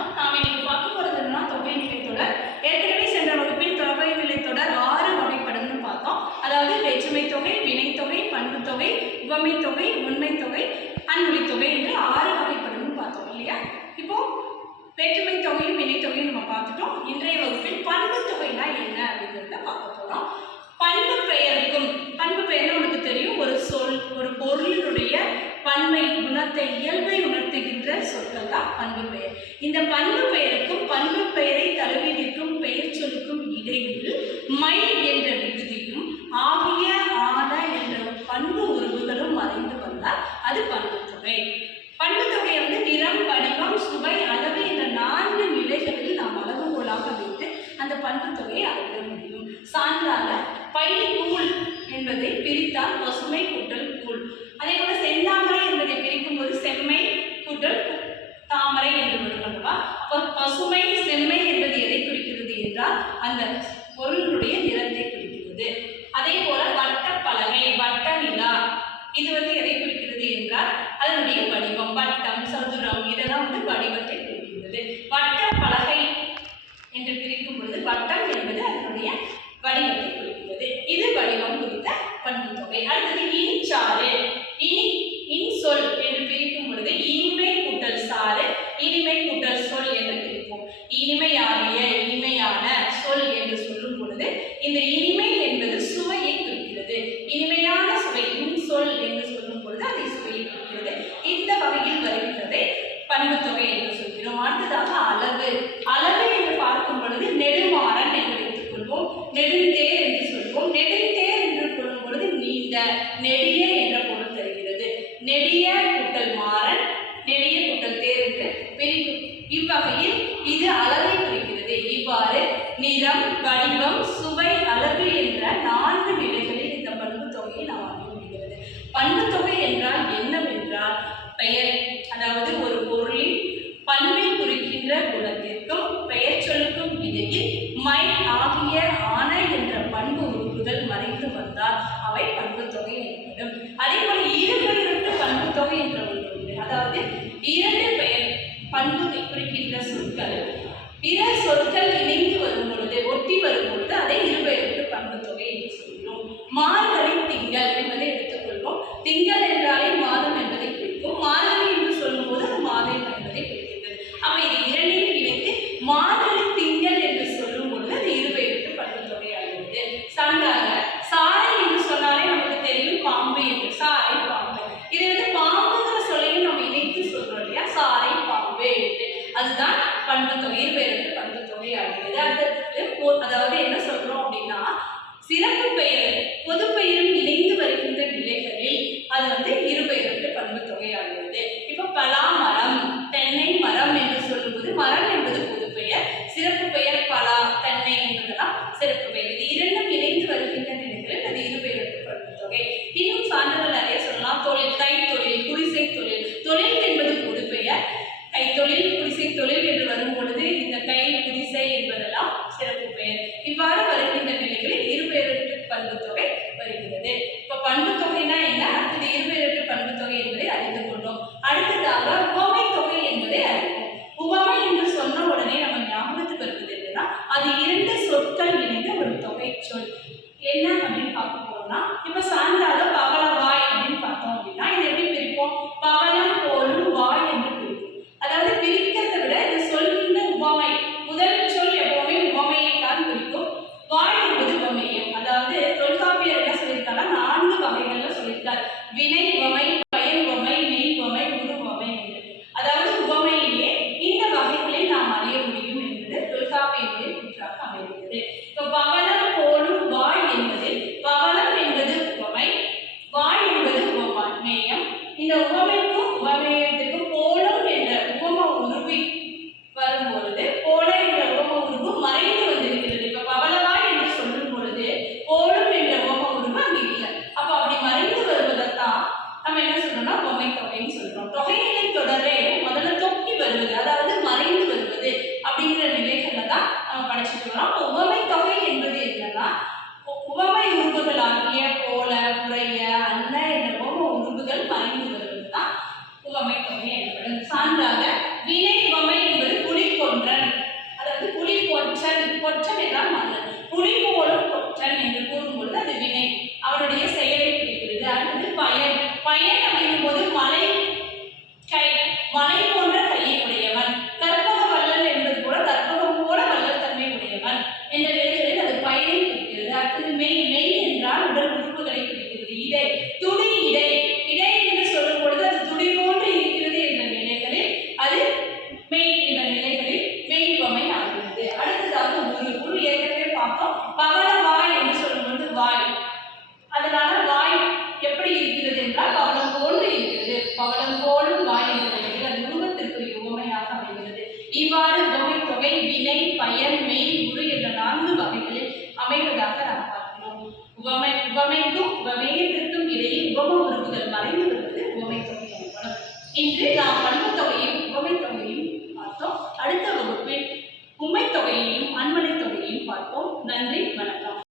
வணக்கம். நாம் இன்னைக்கு பார்க்க போறது என்னன்னா தொகை நிலைத்தொடர். ஏற்கனவே சென்ற வகுப்பில் தொகை நிலைத்தொடர் 6 வகைப்படும்னு பார்த்தோம். அதாவது வேற்றுமை தொகை, வினைத்தொகை, பண்புத்தொகை, உவமை தொகை, உண்மை தொகை, அன்மொழி தொகை என்று 6 வகைப்படும்னு பார்த்தோம் இல்லையா? இப்போ வேற்றுமை தொகையும் வினைத்தொகையும் நம்ம பார்த்துட்டோம். இன்றைய வகுப்பில் பண்பு தொகைனா என்ன அப்படிங்கிறத பார்க்க போறோம். பண்பு பெயருக்கும், பண்பு பெயர் உங்களுக்கு தெரியும், ஒரு சொல் ஒரு பொருளினுடைய பன்மை குணத்தை இயல்பை உணர்த்துகின்ற சொற்கள் தான் பண்பு பெயர். இந்த பண்பு பெயருக்கும் பண்பு பெயரை தழுவி நிற்கும் பெயர் சொல்லுக்கும் இடையில் மை என்ற விகுதியும் ஆகிய ஆன என்ற பண்பு உருவுகளும் மறைந்து வந்தால் அது பண்பு தொகை. பண்பு தொகையை நிறம், வடிவம், சுவை, அளவு என்ற 4 நிலைகளில் நாம் அளவுகோலாக வைத்து அந்த பண்பு தொகையை அளவிட முடியும். சான்றாக பைக்கூழ் என்பதை பிரித்தால் பசுமை கூட்டல் கூழ். அதே போல செந்தாமரை என்பதை பிரிக்கும் போது செம்மை கூட்டல் தாமரை என்று வரும் அல்லவா? பசுமை செம்மை என்பது எதை குறிக்கிறது என்றால் அந்த பொருளுடைய நிறத்தை குறிக்கிறது. அதே போல வட்ட பலகை, வட்ட நிலா இது எதை குறிக்கிறது என்றால் அதனுடைய வடிவம், வட்டம், சதுரம் இதெல்லாம் வடிவத்தை குறிக்கிறது. வட்ட பலகை என்று பிரிக்கும் பொழுது வட்டம் என்பது அதனுடைய வடிவத்தை குறிக்கிறது. இது வடிவம் குறித்த பண்பு தொகை. அடுத்தது இனிச்சாறு, இன்சொல் என்று பிரிக்கும் பொழுது இனிமை கூட்டல் சாறு, இனிமை கூட்டல் சொல் என்று பிரிப்போம். இனிமையாகிய இனிமையான சொல் என்று சொல்லும் பொழுது இந்த இனிமை என்பது சுவையை குறிக்கிறது. இனிமையான சுவை இன்சொல் என்று சொல்லும் பொழுது அதை சுவையை குறிக்கிறது. இந்த வகையில் வருகின்றதை பண்பு தொகை என்று சொல்கிறோம். அடுத்ததாக அளவு. அளவு என்று பார்க்கும் பொழுது நெடுமாறன் என்று வைத்துக் கொள்வோம், நெடுந்தேர் என்று சொல்வோம். நெடுந்தேர் என்று சொல்லும் பொழுது நீண்ட, நெடிய என்ற பொருள் தருகிறது. நெடிய கூட்டல் மாறன், நெடிய கூட்டல் தேர் என்று பிரிக்கும். இவ்வகையில் இது அளவை குறிக்கிறது. இவ்வாறு நிறம், வடிவம், சுவை, அளவு என்ற 4 நிலைகளில் இந்த பண்பு தொகையை நாம் அறிய முடிகிறது. பண்பு தொகை என்றால் என்னவென்றால் பெயர், அதாவது ஒரு பொருளின் பண்பை குறிக்கின்ற குணத்திற்கும் பெயர் சொல்லுக்கும் இடையில் மை ஆகிய ஆன என்ற பண்பு உறுப்புகள் மறைந்து வந்தால் அவை பண்பு தொகை எனப்படும். அதே போல இருபெயரற்ற பண்பு தொகை என்ற ஒன்று உண்டு. அதாவது 2 பெயர் பண்பு குறிக்கின்ற சொற்கள் பிற சொற்கள் இணைந்து வரும் பொழுது, ஒட்டி வரும் பொழுது அதை இருபெயரற்ற பண்பு தொகை என்று சொல்கிறோம். மார்கழி திங்கள் என்பதை எடுத்துக்கொள்வோம். திங்கள் என்றாலே மாதம் என்பதை குறிக்கும். மார்கழி என்று சொல்லும் போது அது மாதம் என்பதை குறிக்கின்றது. அப்ப இது இரண்டையும் இணைத்து மார்கழி திங்கள் என்று சொல்லும் பொழுது அது இருபெயரற்ற பண்பு தொகை ஆகிறது. சான்றாக சாரை என்று சொன்னாலே நமக்கு தெரியும் பாம்பு என்று. சாரை பாம்பு. இதை பாம்புங்கிற சொல்லையும் நம்ம இணைத்து சொல்றோம் இல்லையா? சாரை பாம்பு என்று. அதுதான் பண்பு தொகை, இருபெயரற்ற பண்பு தொகை ஆகிறது. அதாவது என்ன சொல்றோம் அப்படின்னா சிறப்பு பெயர் பொது பெயரும் இணைந்து வருகின்ற நிலைகளில் அது இருபெயரற்ற பண்பு தொகை ஆகிறது. இப்ப பலா மரம், தென்னை மரம் என்று சொல்லும்போது மரம் என்பது பொது பெயர், சிறப்பு பெயர் பலா, தென்னை என்பதெல்லாம் சிறப்பு பெயர். இது இரண்டும் இணைந்து வருகின்ற நிலைகளில் அது இருபெயரற்ற பண்பு தொகை. இன்னும் சான்றுகள் நிறைய சொல்லலாம். தொழில், கைத்தொழில், குடிசை தொழில். தொழில் என்பது பொது பெயர், கைத்தொழில், குடிசை தொழில் என்று வரும் பொழுது இந்த கை, குடிசை என்பதெல்லாம் சிறப்பு பெயர். இவ்வாறு வருகின்ற நிலைகளில் இருபெயரற்ற பண்பு தொகை வருகிறது. இப்ப பண்பு தொகைனா என்ன, இது இருபெயரற்ற பண்பு தொகை என்பதை அறிந்து கொண்டோம். அடுத்ததாக உவமை தொகை என்பதை அறிவோம். உவமை என்று சொன்ன உடனே நம்ம ஞாபகத்துக்கு வருவது என்னன்னா அது 2 சொற்கள் இணைந்த ஒரு தொகை சொல். என்ன அப்படின்னு பார்க்க போறோம்னா இப்ப சான்றாக பவளவாய் அப்படின்னு பார்த்தோம் அப்படின்னா இதை எப்படி பிரிப்போம்? பவளம் போலும் வாய் என்று பிரிப்போம். அதாவது பிரிக்கிறத விட இது சொல்கின்ற உவமை, முதல் சொல் எப்பவுமே உவமையை தான் குறிக்கும். வாய் என்பது உவமையம். அதாவது தொல்காப்பியர் என்ன சொல்லியிருக்காங்கன்னா 4 வகைகள்ல சொல்லியிருக்கார். வினை உவமை, பயன் உவமை, மெய் உவமை, உரு உவமை என்று. அதாவது உவமையிலே இந்த வகைகளில் நாம் அறிய முடியும் என்பது தொல்காப்பியருடைய கூற்றாக அமைகிறது. இப்ப பவளம் போலும் வாய் என்பது பவளம் என்பது உவமை, வாய் என்பது உவமேயம். இந்த உவமைக்கும் உவமேயத்திற்கும் போலும் என்ற உவம உருவி வரும்பொழுது போல என்ற உவம உருவு மறைந்து வந்திருக்கிறது. இப்ப பவளவாய் என்று சொல்லும் பொழுது போலும் என்ற உவம உருவு அங்கு இல்லை. அப்ப அப்படி மறைந்து வருவதைத்தான் நம்ம என்ன சொல்றோம்னா உவமை தொகைன்னு சொல்றோம். தொகைநிலை தொடரே முதல்ல தொக்கி வருவது, அதாவது மறைந்து வருவது அப்படிங்கிற நிலைகள்ல தான் நம்ம படிச்சுட்டு வரோம். உவமை தொகை இவ்வாறு உவமை தொகை வினை பயன் மெய் உரு என்ற 4 வகைகளில் அமைவதாக நாம் பார்க்கிறோம். உவமைக்கும் உவமேயத்திற்கும் இடையே உவம உருவுகள் மறைந்து வருவது உவமை தொகை எனப்படும். இன்று நாம் பண்பு தொகையும் உவமை தொகையும் பார்த்தோம். அடுத்த வகுப்பில் உம்மை தொகையையும் அன்மனை தொகையையும் பார்ப்போம். நன்றி, வணக்கம்.